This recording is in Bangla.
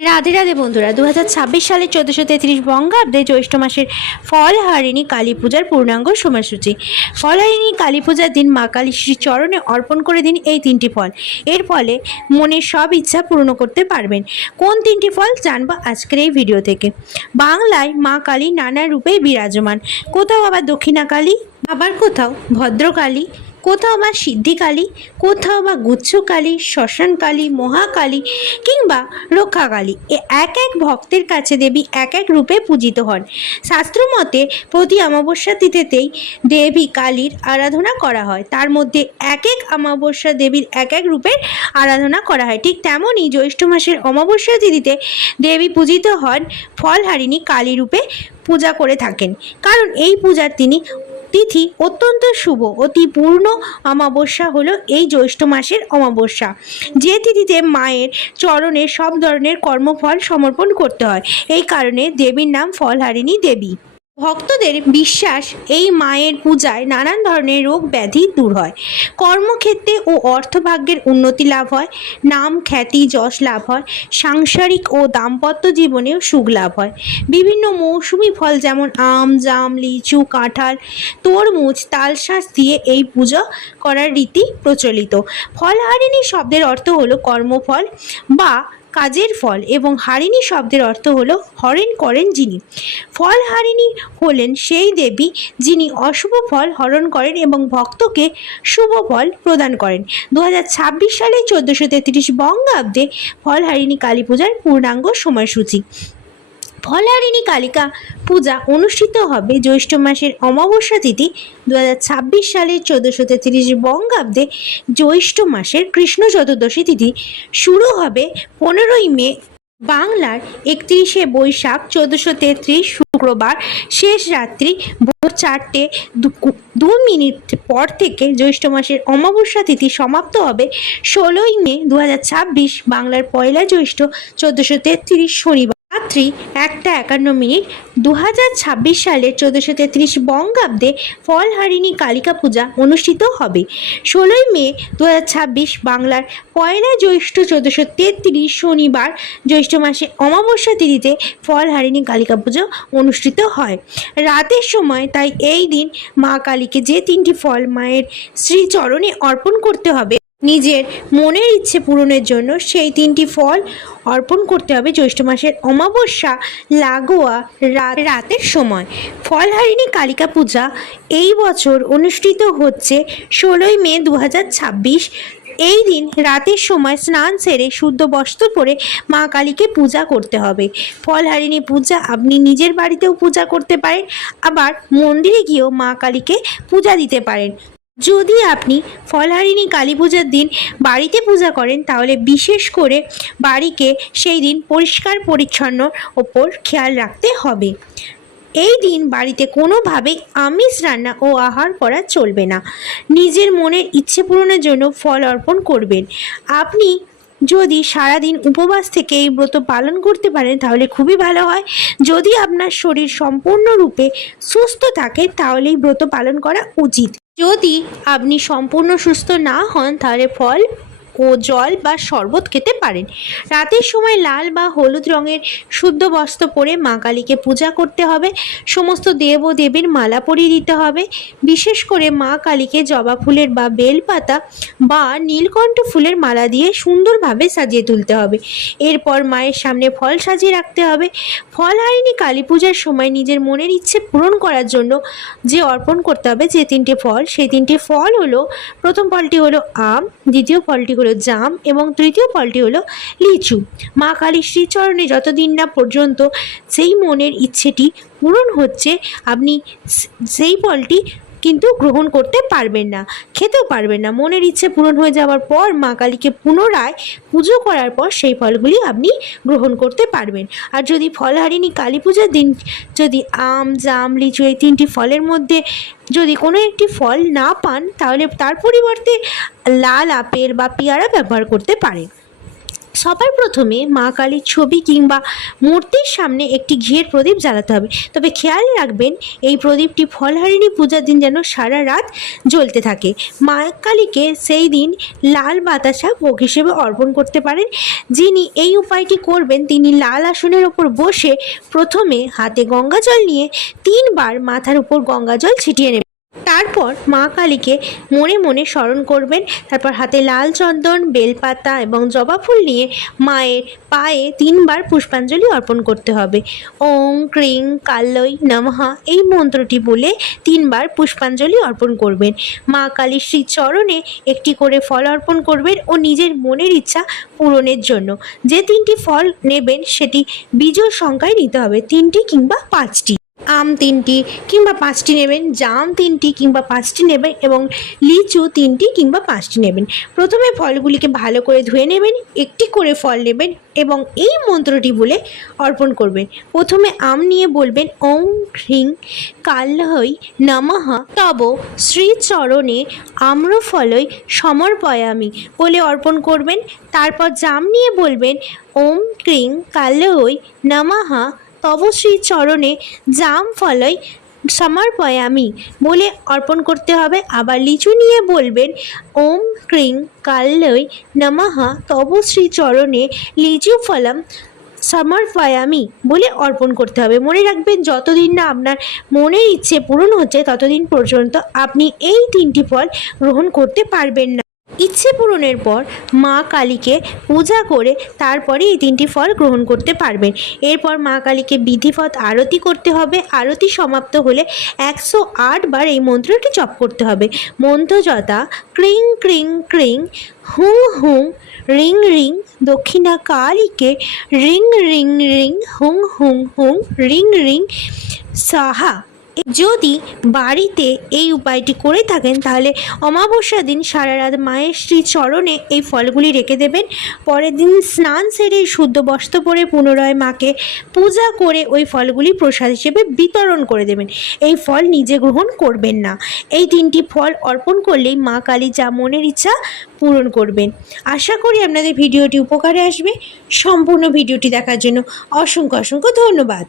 রাধে রাধে বন্ধুরা, 2026 সালের 1433 বঙ্গাব্দে জ্যৈষ্ঠ মাসের ফলহারিণী কালী পূজার পূর্ণাঙ্গ সময়সূচি। ফলহারিণী কালী পূজার দিন মা কালী শ্রীর চরণে অর্পণ করে দিন এই তিনটি ফল। এর ফলে মনের সব ইচ্ছা পূর্ণ করতে পারবেন। কোন তিনটি ফল জানবো আজকের এই ভিডিও থেকে। বাংলায় মা কালী নানা রূপে বিরাজমান, কোথাও আবার দক্ষিণা কালী, আবার কোথাও ভদ্রকালী, কোথাও বা সিদ্ধিকালী, কোথাও বা গুচ্ছকালী, শ্মশানকালী, মহাকালী কিংবা রক্ষাকালী। এক এক ভক্তের কাছে দেবী এক এক রূপে পূজিত হন। শাস্ত্রমতে প্রতি অমাবস্যা তিথিতেই দেবী কালীর আরাধনা করা হয়। তার মধ্যে এক এক অমাবস্যা দেবীর এক এক রূপের আরাধনা করা হয়। ঠিক তেমনই জ্যৈষ্ঠ মাসের অমাবস্যা তিথিতে দেবী পূজিত হন ফলহারিণী কালী রূপে পূজা করে থাকেন, কারণ এই পূজার তিথি অত্যন্ত শুভ। অতি পূর্ণ অমাবস্যা হলো এই জ্যৈষ্ঠ মাসের অমাবস্যা, যে তিথিতে মায়ের চরণে সব ধরনের কর্মফল সমর্পণ করতে হয়। এই কারণে দেবীর নাম ফলহারিণী দেবী। ভক্তদের বিশ্বাস, এই মায়ের পূজায় নানান ধরনের রোগ ব্যাধি দূর হয়, কর্মক্ষেত্রে ও অর্থভাগ্যের উন্নতি লাভ হয়, নাম খ্যাতি যশ লাভ হয়, সাংসারিক ও দাম্পত্য জীবনেও সুখ লাভ হয়। বিভিন্ন মৌসুমি ফল যেমন আম, জাম, লিচু, কাঁঠাল, তরমুজ, তালশাঁস দিয়ে এই পুজো করার রীতি প্রচলিত। ফলহারিণী শব্দের অর্থ হলো কর্মফল বা কাজের ফল, এবং হারিণী শব্দের অর্থ হলো হরণ করেন যিনি। ফলহারিণী হলেন সেই দেবী যিনি অশুভ ফল হরণ করেন এবং ভক্তকে শুভ ফল প্রদান করেন। 2026 সালে 1433 বঙ্গাব্দে ফলহারিণী কালী পূজার পূর্ণাঙ্গ সময়সূচি। ফলহারিণী কালিকা পূজা অনুষ্ঠিত হবে জ্যৈষ্ঠ মাসের অমাবস্যা তিথি 2026 সালের 1433 বঙ্গাব্দে জ্যৈষ্ঠ মাসের কৃষ্ণ চতুর্দশী তিথি শুরু হবে 15ই মে। বাংলার 31শে বৈশাখ 1433 শুক্রবার শেষ রাত্রি ভোর 4:02 পর থেকে জ্যৈষ্ঠ মাসের অমাবস্যা তিথি সমাপ্ত হবে 16ই মে 2026 বাংলার পয়লা জ্যৈষ্ঠ 1433 শনিবার রাত্রি 1:51। 2026 সালের 1433 বঙ্গাব্দে ফলহারিণী কালিকা পূজা অনুষ্ঠিত হবে 16ই মে 2026 বাংলার পয়লা জ্যৈষ্ঠ 1433 শনিবার জ্যৈষ্ঠ মাসে অমাবস্যা তিথিতে ফলহারিণী কালিকা পুজো অনুষ্ঠিত হয় রাতের সময়। তাই এই দিন মা কালীকে যে তিনটি ফল মায়ের শ্রীচরণে অর্পণ করতে হবে, নিজের মনের ইচ্ছে পূরণের জন্য সেই তিনটি ফল অর্পণ করতে হবে জ্যৈষ্ঠ মাসের অমাবস্যা লাগোয়া রাতের সময়। ফলহারিণী কালিকা পূজা এই বছর অনুষ্ঠিত হচ্ছে 16ই মে 2026। এই দিন রাতের সময় স্নান সেরে শুদ্ধ বস্ত্র পরে মা কালীকে পূজা করতে হবে। ফলহারিণী পূজা আপনি নিজের বাড়িতেও পূজা করতে পারেন, আবার মন্দিরে গিয়েও মা কালীকে পূজা দিতে পারেন। যদি আপনি ফলহারিণী কালী পূজার দিন বাড়িতে পূজা করেন, তাহলে বিশেষ করে বাড়িকে সেই দিন পরিষ্কার পরিচ্ছন্ন ওপর খেয়াল রাখতে হবে। এই দিন বাড়িতে কোনোভাবেই আমিষ রান্না ও আহার করা চলবে না। নিজের মনের ইচ্ছে পূরণের জন্য ফল অর্পণ করবেন। আপনি যদি সারাদিন উপবাস থেকে এই ব্রত পালন করতে পারেন তাহলে খুবই ভালো হয়। যদি আপনার শরীর সম্পূর্ণরূপে সুস্থ থাকে তাহলে এই ব্রত পালন করা উচিত। যদি আপনি সম্পূর্ণ সুস্থ না হন তাহলে ফল ও জল বা শরবত খেতে পারেন। রাতের সময় লাল বা হলুদ রঙের শুদ্ধ বস্ত্র পরে মা কালীকে পূজা করতে হবে। সমস্ত দেব ও দেবীর মালা পরিয়ে দিতে হবে। বিশেষ করে মা কালীকে জবা ফুলের বা বেলপাতা বা নীলকণ্ঠ ফুলের মালা দিয়ে সুন্দরভাবে সাজিয়ে তুলতে হবে। এরপর মায়ের সামনে ফল সাজিয়ে রাখতে হবে। ফলহারিণী কালী পূজার সময় নিজের মনের ইচ্ছে পূরণ করার জন্য যে অর্পণ করতে হবে যে তিনটি ফল, সেই তিনটি ফল হলো, প্রথম ফলটি হলো আম, দ্বিতীয় ফলটি হলো জাম এবং তৃতীয় ফলটি হলো লিচু। মা কালী শ্রীচরণে যতদিন না পর্যন্ত সেই মনের ইচ্ছেটি পূরণ হচ্ছে, আপনি সেই ফলটি কিন্তু গ্রহণ করতে পারবেন না, খেতেও পারবেন না। মনের ইচ্ছে পূরণ হয়ে যাওয়ার পর মা কালীকে পুনরায় পুজো করার পর সেই ফলগুলি আপনি গ্রহণ করতে পারবেন। আর যদি ফলহারিণী কালী পূজার দিন যদি আম, জাম, লিচু এই তিনটি ফলের মধ্যে যদি কোনো একটি ফল না পান, তাহলে তার পরিবর্তে লাল আপেল বা পেয়ারা ব্যবহার করতে পারেন। সবার প্রথমে মা কালীর ছবি কিংবা মূর্তির সামনে একটি ঘিয়ের প্রদীপ জ্বালাতে হবে। তবে খেয়াল রাখবেন এই প্রদীপটি ফলহারিণী পূজার দিন যেন সারা রাত জ্বলতে থাকে। মা কালীকে সেই দিন লাল বাতাসা ভোগ হিসেবে অর্পণ করতে পারেন। যিনি এই উপায়টি করবেন তিনি লাল আসনের ওপর বসে প্রথমে হাতে গঙ্গা জল নিয়ে 3 বার মাথার উপর গঙ্গা জল ছিটিয়ে নেবেন। তারপর মা কালীকে মনে মনে স্মরণ করবেন। তারপর হাতে লাল চন্দন, বেলপাতা এবং জবা ফুল নিয়ে মায়ের পায়ে 3 বার পুষ্পাঞ্জলি অর্পণ করতে হবে। ওং ক্রিং কাল্যই নমঃ এই মন্ত্রটি বলে 3 বার পুষ্পাঞ্জলি অর্পণ করবেন। মা কালীর শ্রীচরণে একটি করে ফল অর্পণ করবেন ও নিজের মনের ইচ্ছা পূরণের জন্য যে 3টি ফল নেবেন সেটি বিজোড় সংখ্যায় নিতে হবে, 3টি কিংবা 5টি। আম 3টি কিংবা 5টি নেবেন, জাম 3টি কিংবা 5টি নেবেন এবং লিচু 3টি কিংবা 5টি নেবেন। প্রথমে ফলগুলিকে ভালো করে ধুয়ে নেবেন, একটি করে ফল নেবেন এবং এই মন্ত্রটি বলে অর্পণ করবেন। প্রথমে আম নিয়ে বলবেন ওং হ্রিং কাল্যই নমঃ তব শ্রীচরণে আম্রফলই সমর্পয়ামি বলে অর্পণ করবেন। তারপর জাম নিয়ে বলবেন ওং ক্রিং কাল্যই নমঃ তব শ্রী চরণে জাম ফলই সমর্পয়ামি বলে অর্পণ করতে হবে। আবার লিচু নিয়ে বলবেন ওম ক্রিং কাল্যই নমঃ তব শ্রী চরণে লিচু ফলম সমর্পয়ামি বলে অর্পণ করতে হবে। মনে রাখবেন যতদিন না আপনার মনের ইচ্ছে পূরণ হচ্ছে ততদিন পর্যন্ত আপনি এই 3টি ফল গ্রহণ করতে পারবেন না। ইচ্ছে পূরণের পর মা কালীকে পূজা করে তারপরে এই 3টি ফল গ্রহণ করতে পারবেন। এরপর মা কালীকে বিধিবৎ আরতি করতে হবে। আরতি সমাপ্ত হলে 108 বার এই মন্ত্রটি জপ করতে হবে। মন্ত্র যথা ক্রিং ক্রিং ক্রিং হুং হুং রিং রিং দক্ষিণা কালীকে রিং রিং রিং হুং হুং হুং রিং রিং সাহা। যদি বাড়িতে এই উপায়টি করে থাকেন তাহলে অমাবস্যার দিন সারা রাত মায়ের শ্রীচরণে এই ফলগুলি রেখে দেবেন। পরের দিন স্নান সেরে শুদ্ধ বস্ত্র পরে পুনরায় মাকে পূজা করে ওই ফলগুলি প্রসাদ হিসেবে বিতরণ করে দেবেন। এই ফল নিজে গ্রহণ করবেন না। এই 3টি ফল অর্পণ করলেই মা কালী যা মনের ইচ্ছা পূরণ করবেন। আশা করি আপনাদের ভিডিওটি উপকারে আসবে। সম্পূর্ণ ভিডিওটি দেখার জন্য অসংখ্য ধন্যবাদ।